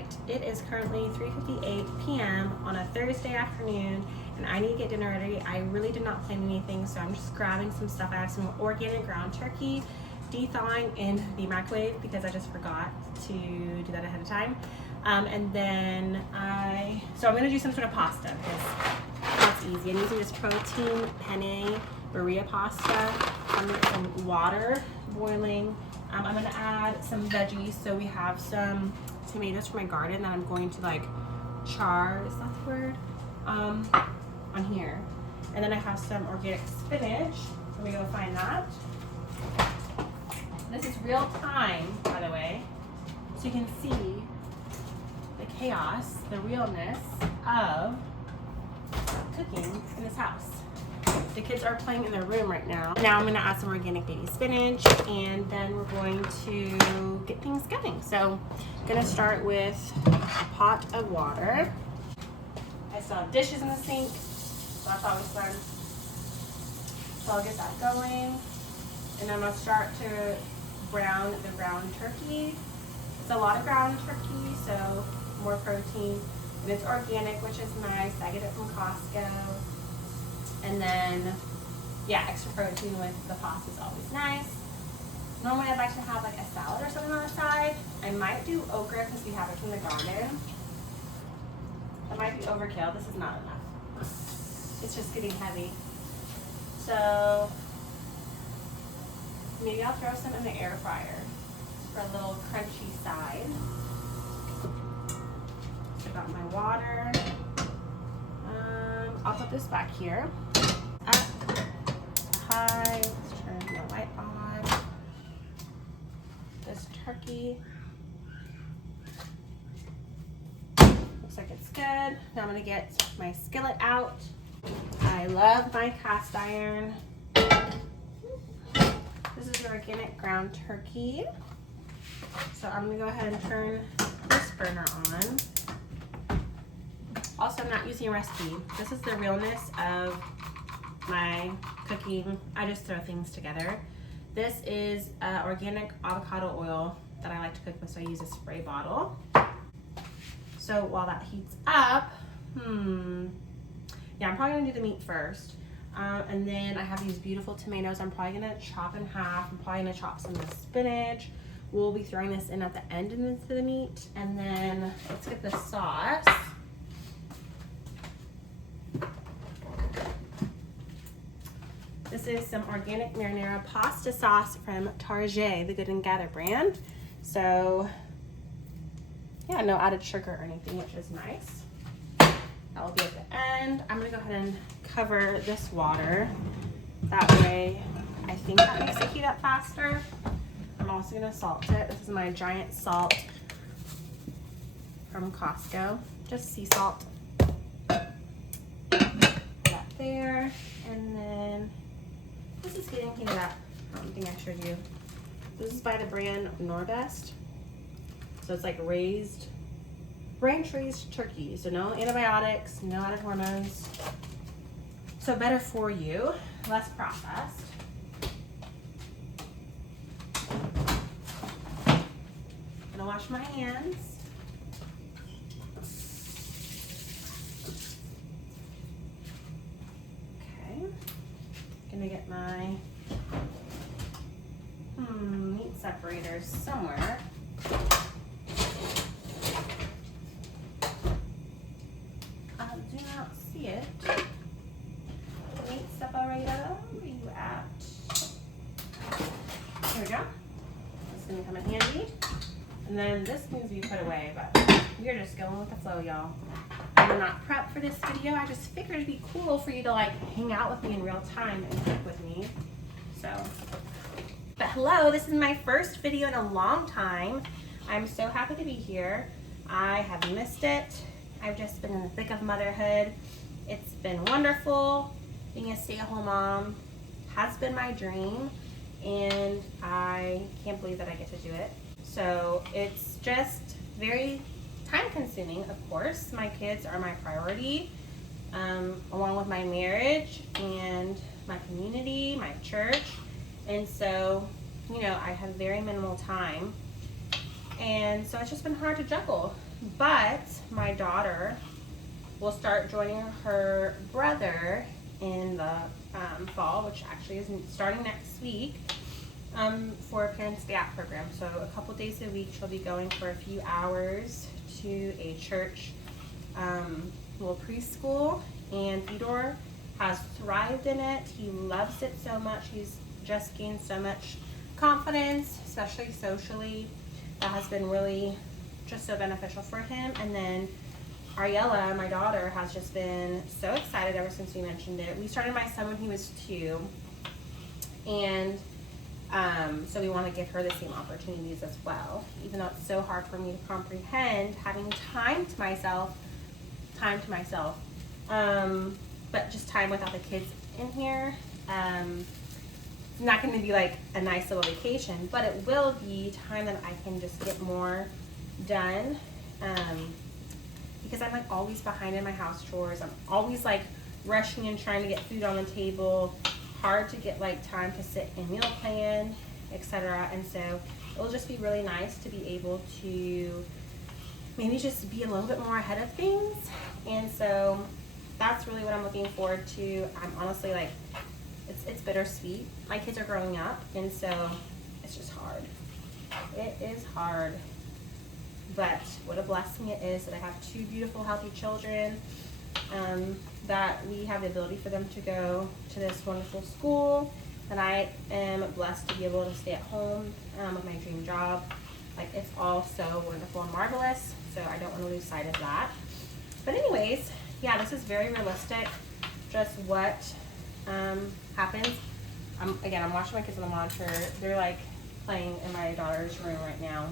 weeknight. It is currently 3:58 p.m. on a Thursday afternoon, and I need to get dinner ready. I really did not plan anything, so I'm just grabbing some stuff. I have some organic ground turkey de-thawing in the microwave because I just forgot to do that ahead of time. And then so I'm gonna do some sort of pasta because that's easy. I'm using this protein penne burrito pasta. I'm gonna get some water boiling. I'm gonna add some veggies. So we have some tomatoes from my garden that I'm going to like char, is that the word? On here. And then I have some organic spinach. Let me go find that. This is real time, by the way. So you can see the chaos, the realness of cooking in this house. The kids are playing in their room right now. Now I'm gonna add some organic baby spinach, and then we're going to get things going. So I'm gonna start with a pot of water. I still have dishes in the sink, so that's always fun. So I'll get that going, and I'm gonna start to brown the ground turkey. It's a lot of ground turkey, so more protein, and it's organic, which is nice. I get it from Costco. And then, yeah, extra protein with the pasta is always nice. Normally I'd like to have like a salad or something on the side. I might do okra because we have it from the garden. That might be overkill. This is not enough. It's just getting heavy. So maybe I'll throw some in the air fryer for a little crunchy side. So I got my water. I'll put this back here. Up, high, let's turn the light on. This turkey. Looks like it's good. Now I'm gonna get my skillet out. I love my cast iron. This is the organic ground turkey. So I'm gonna go ahead and turn this burner on. Also, I'm not using a recipe. This is the realness of my cooking. I just throw things together. This is organic avocado oil that I like to cook with, so I use a spray bottle. So while that heats up, yeah, I'm probably gonna do the meat first. And then I have these beautiful tomatoes I'm probably gonna chop in half. I'm probably gonna chop some of the spinach. We'll be throwing this in at the end into the meat. And then let's get the sauce. This is some organic marinara pasta sauce from Target, the Good and Gather brand. So, yeah, no added sugar or anything, which is nice. That will be at the end. I'm gonna go ahead and cover this water. That way, I think that makes it heat up faster. I'm also gonna salt it. This is my giant salt from Costco, just sea salt. Put that there, and then this is getting heated up. I don't think I showed you. This is by the brand Nordest. So it's like ranch raised turkey. So no antibiotics, no added hormones. So better for you, less processed. I'm gonna wash my hands. Gonna get my meat separators somewhere. I do not see it. Meat separator, where are you at? Here we go. This is gonna come in handy. And then this needs to be put away, but we're just going with the flow, y'all. I did not prep for this video. I just figured it'd be cool for you to like hang out with me in real time and cook with me. So, but hello, this is my first video in a long time. I'm so happy to be here. I have missed it. I've just been in the thick of motherhood. It's been wonderful. Being a stay-at-home mom has been my dream, and I can't believe that I get to do it. So it's just very time consuming, of course. My kids are my priority, along with my marriage and my community, my church. And so, you know, I have very minimal time. And so it's just been hard to juggle. But my daughter will start joining her brother in the fall, which actually is starting next week, for a Parents Day Out program. So a couple days a week she'll be going for a few hours to a church little preschool, and Theodore has thrived in it. He loves it so much. He's just gained so much confidence, especially socially. That has been really just so beneficial for him. And then Ariella, my daughter, has just been so excited ever since we mentioned it. We started my son when he was 2, and so we want to give her the same opportunities as well. Even though it's so hard for me to comprehend having time to myself, but just time without the kids in here. It's not going to be like a nice little vacation, but it will be time that I can just get more done. Because I'm like always behind in my house chores. I'm always like rushing and trying to get food on the table. Hard to get like time to sit and meal plan, etc. And so it'll just be really nice to be able to maybe just be a little bit more ahead of things. And so that's really what I'm looking forward to. I'm honestly like, it's bittersweet. My kids are growing up, and so it's just hard. It is hard. But what a blessing it is that I have 2 beautiful, healthy children, that we have the ability for them to go to this wonderful school, that I am blessed to be able to stay at home with my dream job. Like, it's all so wonderful and marvelous, so I don't want to lose sight of that. But anyways, yeah, this is very realistic, just what happens. Again, I'm watching my kids on the monitor. They're like playing in my daughter's room right now.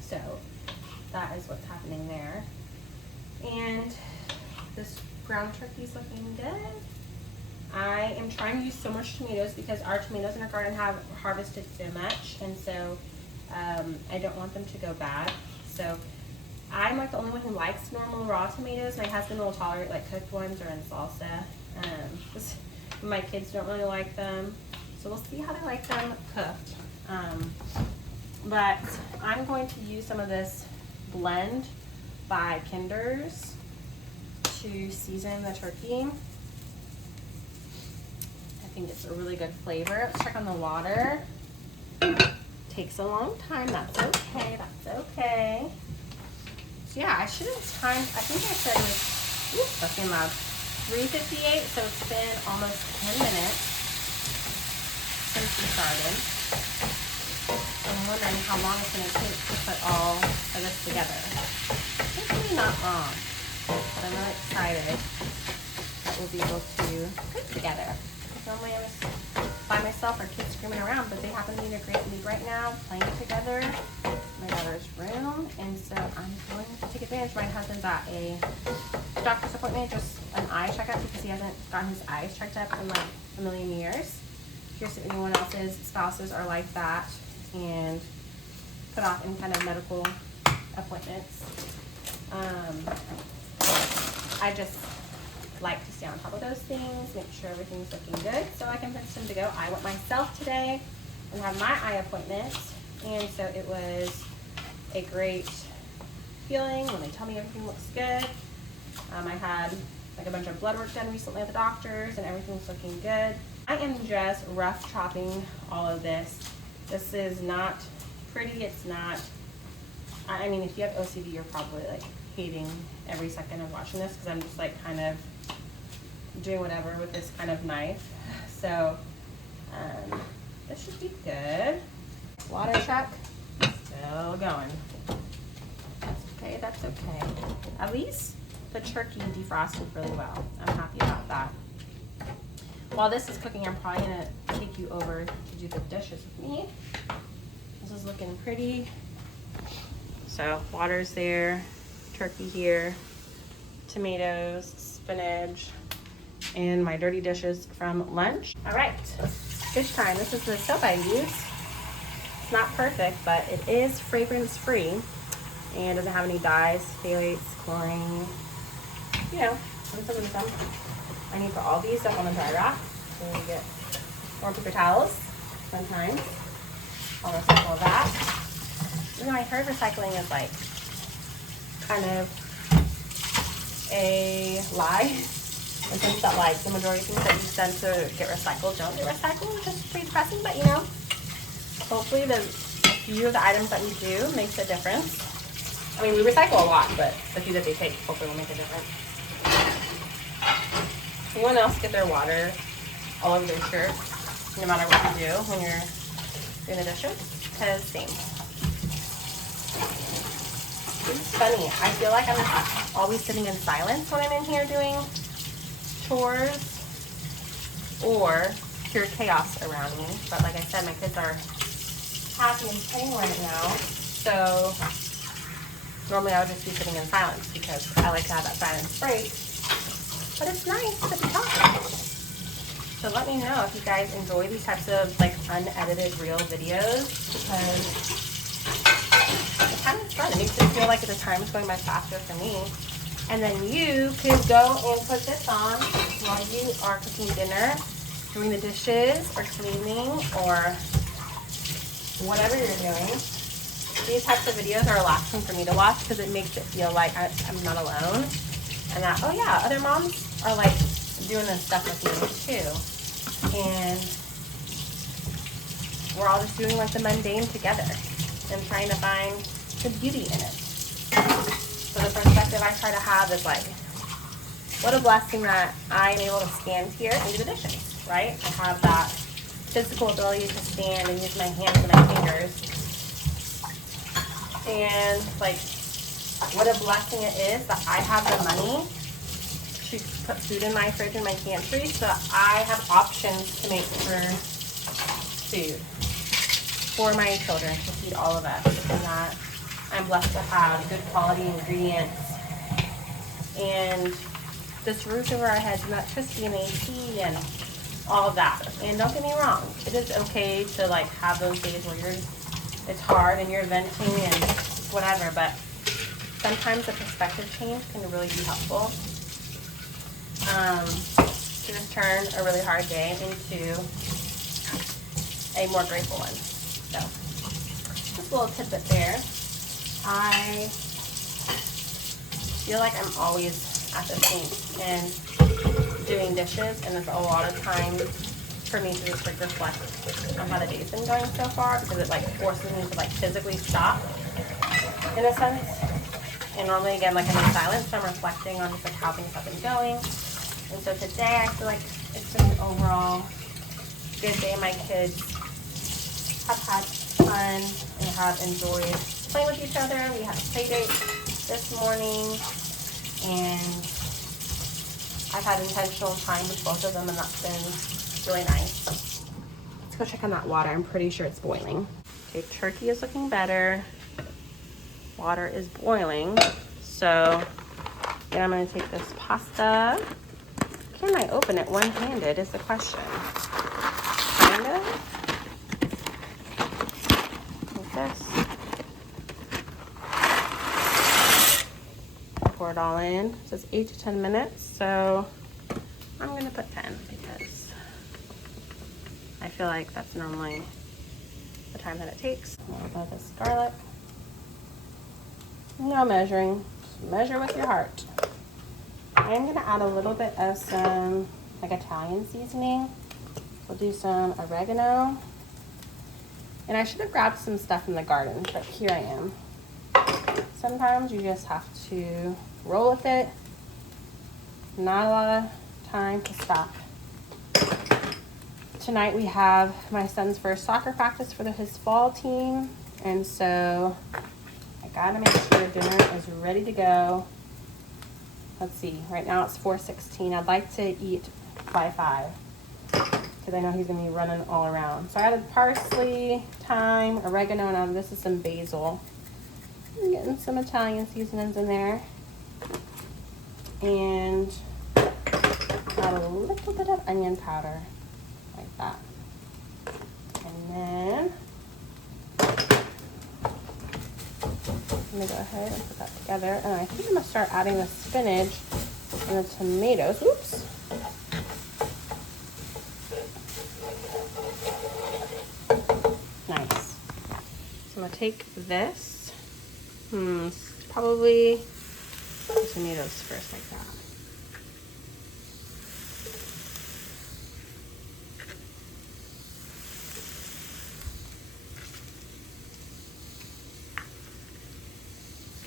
So that is what's happening there. And this ground turkey's looking good. I am trying to use so much tomatoes because our tomatoes in our garden have harvested so much, and so I don't want them to go bad. So I'm like the only one who likes normal raw tomatoes. My husband will tolerate like cooked ones or in salsa. My kids don't really like them, so we'll see how they like them cooked. But I'm going to use some of this blend by Kinder's to season the turkey. I think it's a really good flavor. Let's check on the water. Takes a long time. That's okay. That's okay. So yeah, I should have timed. I think I said it was, that's in loud, 3:58. So it's been almost 10 minutes since we started. I'm wondering how long it's going to take to put all of this together. Hopefully not long, but I'm really excited that we'll be able to cook together. Because normally I'm just by myself or kids screaming around, but they happen to be in a great league right now, playing together in my daughter's room, and so I'm going to take advantage. My husband's at a doctor's appointment, just an eye checkup, because he hasn't gotten his eyes checked up in like a million years. Here's if anyone else's spouses are like that and put off any kind of medical appointments. I just like to stay on top of those things, make sure everything's looking good so I can fix them to go. I went myself today and had my eye appointment, and so it was a great feeling when they tell me everything looks good. I had like a bunch of blood work done recently at the doctor's and everything's looking good. I am just rough chopping all of this. This is not pretty. It's not, I mean, if you have OCD, you're probably like hating every second of watching this, because I'm just like kind of doing whatever with this kind of knife. So this should be good. Water check, still going. That's okay, that's okay. At least the turkey defrosted really well. I'm happy about that. While this is cooking, I'm probably gonna take you over to do the dishes with me. This is looking pretty. So water's there, turkey here, tomatoes, spinach, and my dirty dishes from lunch. All right, dish time. This is the soap I use. It's not perfect, but it is fragrance free and doesn't have any dyes, phthalates, chlorine, you know, and some of the stuff. I need to put all these up on the dry rack so we get more paper towels sometimes. I'll recycle that. You know, I heard recycling is like kind of a lie. And since that like the majority of things that you send to get recycled don't get recycled, which is pretty depressing, but you know, hopefully the few of the items that we do makes a difference. I mean, we recycle a lot, but the few that they take hopefully will make a difference. Anyone else get their water all over their shirt, no matter what you do when you're doing the dishes? Because same. It's funny. I feel like I'm always sitting in silence when I'm in here doing chores or pure chaos around me. But like I said, my kids are happy and playing right now. So normally I would just be sitting in silence because I like to have that silence break. But it's nice to be talking. So let me know if you guys enjoy these types of like unedited real videos, because it's kind of fun. It makes it feel like the time is going by faster for me. And then you could go and put this on while you are cooking dinner, doing the dishes or cleaning or whatever you're doing. These types of videos are relaxing for me to watch because it makes it feel like I'm not alone. And that, oh yeah, other moms are like doing this stuff with me too. And we're all just doing like the mundane together and trying to find the beauty in it. So the perspective I try to have is like, what a blessing that I am able to stand here and do the dishes, right? I have that physical ability to stand and use my hands and my fingers. And like, what a blessing it is that I have the money to put food in my fridge and my pantry so that I have options to make for food for my children, to feed all of us, and that I'm blessed to have good quality ingredients and this roof over our heads and electricity and AC and all of that. And don't get me wrong, it is okay to like have those days where it's hard and you're venting and whatever, but sometimes a perspective change can really be helpful to just turn a really hard day into a more grateful one. So just a little tidbit there. I feel like I'm always at the sink and doing dishes, and it's a lot of time for me to just like reflect on how the day's been going so far, because it like forces me to like physically stop in a sense. And normally again, like I'm in silence, so I'm reflecting on just like how things have been going. And so today I feel like it's been an overall good day. My kids have had fun and have enjoyed playing with each other. We had a play date this morning, and I've had intentional time with both of them, and that's been really nice. Let's go check on that water. I'm pretty sure it's boiling. Okay, turkey is looking better. Water is boiling. So then I'm gonna take this pasta. Can I open it one-handed is the question. Kind of. Like this. Pour it all in. It says 8 to 10 minutes, so I'm gonna put 10 because I feel like that's normally the time that it takes. A little bit of this garlic. No measuring, just measure with your heart. I'm gonna add a little bit of some like Italian seasoning. We'll do some oregano. And I should have grabbed some stuff in the garden, but here I am. Sometimes you just have to roll with it. Not a lot of time to stop. Tonight we have my son's first soccer practice for his fall team, and so I gotta make sure dinner is ready to go. Let's see, right now it's 4:16. I'd like to eat by 5 because I know he's gonna be running all around. So I added parsley, thyme, oregano, and this is some basil. I'm getting some Italian seasonings in there. And add a little bit of onion powder, like that. And then I'm gonna go ahead and put that together. And I think I'm gonna start adding the spinach and the tomatoes. Oops. Nice. So I'm gonna take this. Probably tomatoes first like that.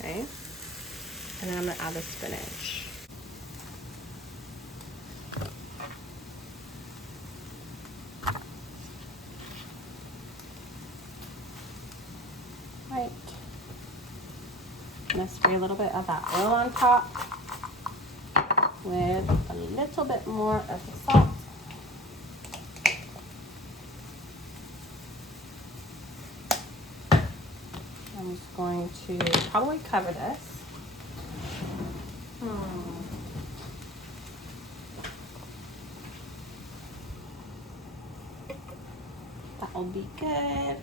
Okay, and then I'm gonna add the spinach. Right. I'm gonna spray a little bit of that oil on top with a little bit more of the salt. I'm just going to probably cover this. That will be good.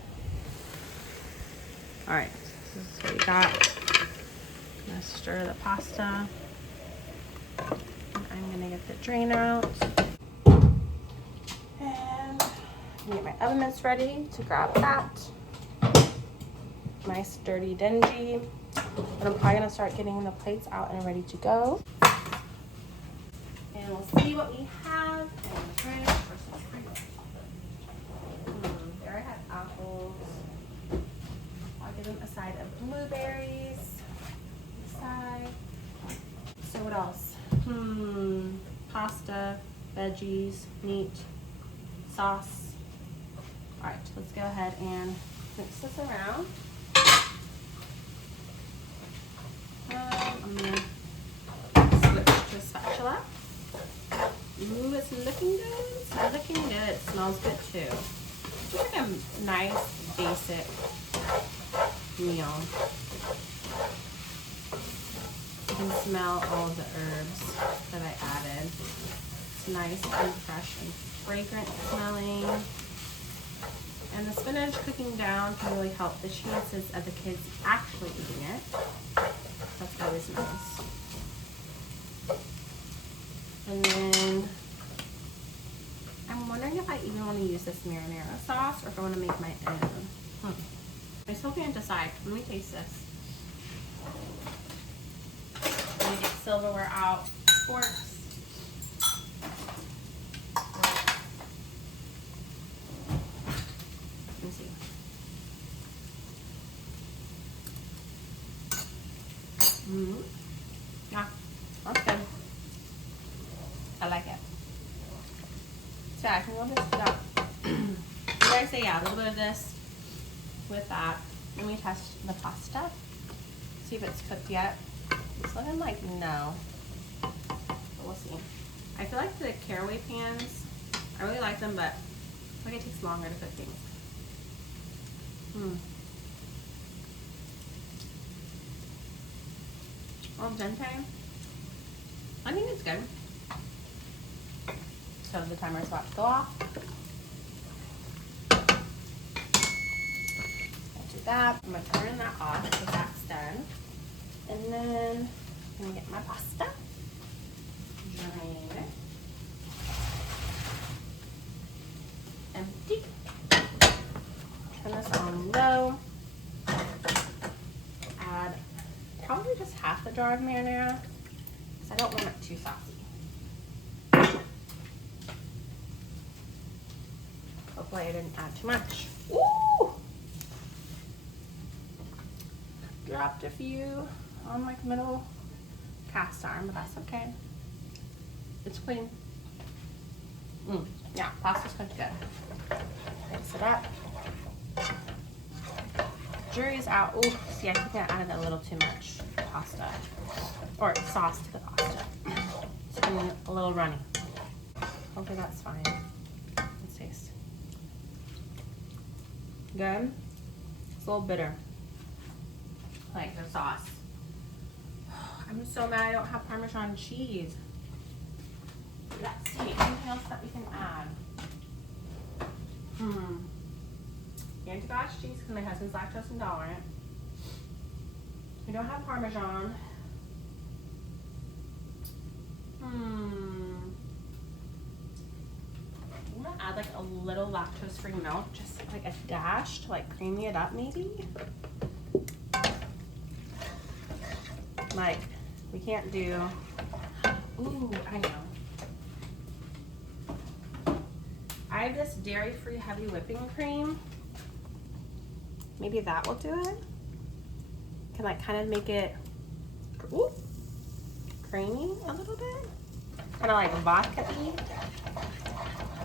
All right, this is what we got. I'm gonna stir the pasta. And I'm gonna get the drainer out. And get my oven mitts ready to grab that. Nice, dirty, dingy. And I'm probably gonna start getting the plates out and ready to go. And we'll see what we have in the fridge versus fridge. There I have apples. I'll give them a side of blueberries. Side. So what else? Pasta, veggies, meat, sauce. All right, let's go ahead and mix this around. I'm gonna switch to a spatula. Ooh, it's looking good. It's looking good. It smells good too. It's like a nice, basic meal. You can smell all of the herbs that I added. It's nice and fresh and fragrant smelling. And the spinach cooking down can really help the chances of the kids actually eating it. That's always nice. And then I'm wondering if I even want to use this marinara sauce or if I want to make my own. I still can't decide. Let me taste this. I'm gonna get silverware out, forks. Let me see. Yeah, that's good. I like it. So I can roll this up. Did I say yeah, a little bit of this with that. Let me test the pasta. See if it's cooked yet. It's looking like no. But we'll see. I feel like the caraway pans, I really like them, but I feel like it takes longer to cook things. Al dente. I think it's good. So the timer's about to go off. I'll do that. I'm gonna turn that off because that's done. And then I'm gonna get my pasta. Drain it. Empty. Turn this on low. Add probably just half a jar of marinara because I don't want it too saucy. Hopefully I didn't add too much. Ooh! Dropped a few on like middle cast iron, but that's okay. It's clean. Yeah, pasta's cooked good. Mix it up. Jury's out. Ooh, see, I think I added a little too much pasta or sauce to the pasta. It's getting a little runny. Hopefully that's fine. Let's taste. Good. It's a little bitter. Like the sauce. I'm so mad I don't have Parmesan cheese. Let's see, anything else that we can add? Anti-Scotch cheese because my husband's lactose intolerant. We don't have Parmesan. I'm gonna add like a little lactose-free milk, just like a dash to like creamy it up maybe. Like We can't do, ooh, I know. I have this dairy-free heavy whipping cream. Maybe that will do it. Can like kind of make it, ooh, creamy a little bit. Kind of like vodka-y.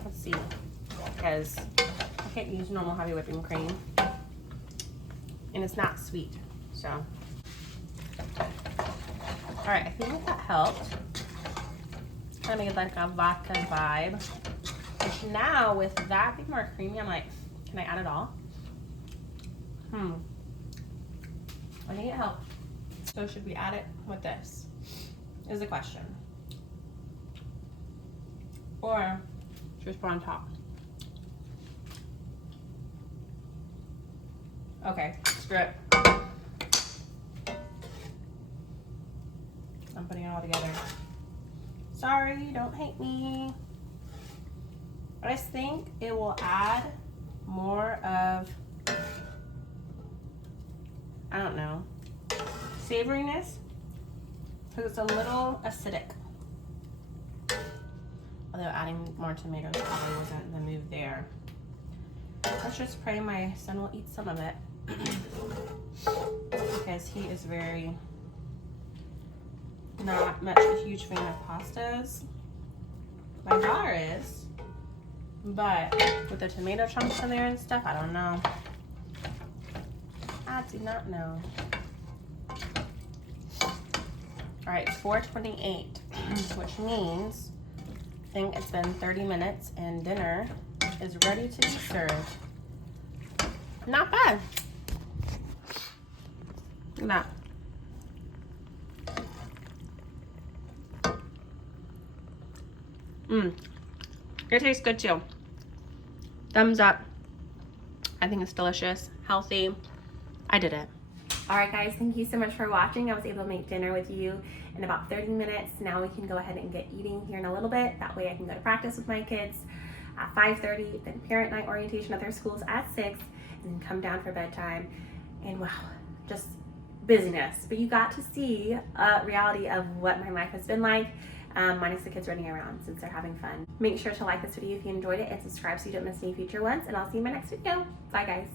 Let's see, because I can't use normal heavy whipping cream. And it's not sweet, so. All right, I think that helped. Kind of made like a vodka vibe. Which now with that being more creamy, I'm like, can I add it all? I think it helped. So should we add it with this? Is the question. Or just put on top. Okay, screw it. I'm putting it all together. Sorry, don't hate me. But I think it will add more of, I don't know, savoriness, because it's a little acidic. Although adding more tomatoes probably wasn't the move there. Let's just pray my son will eat some of it. Because he is very, not much a huge fan of pastas. My daughter is, but with the tomato chunks in there and stuff, I don't know. I do not know. All right, 4:28, which means I think it's been 30 minutes and dinner is ready to be served. Not bad. Not. It tastes good too. Thumbs up. I think it's delicious, healthy. I did it. All right, guys, thank you so much for watching. I was able to make dinner with you in about 30 minutes. Now we can go ahead and get eating here in a little bit. That way I can go to practice with my kids at 5:30, then parent night orientation at their schools at 6, and then come down for bedtime. And wow, just busyness. But you got to see a reality of what my life has been like, minus the kids running around since they're having fun. Make sure to like this video if you enjoyed it and subscribe so you don't miss any future ones. And I'll see you in my next video. Bye, guys.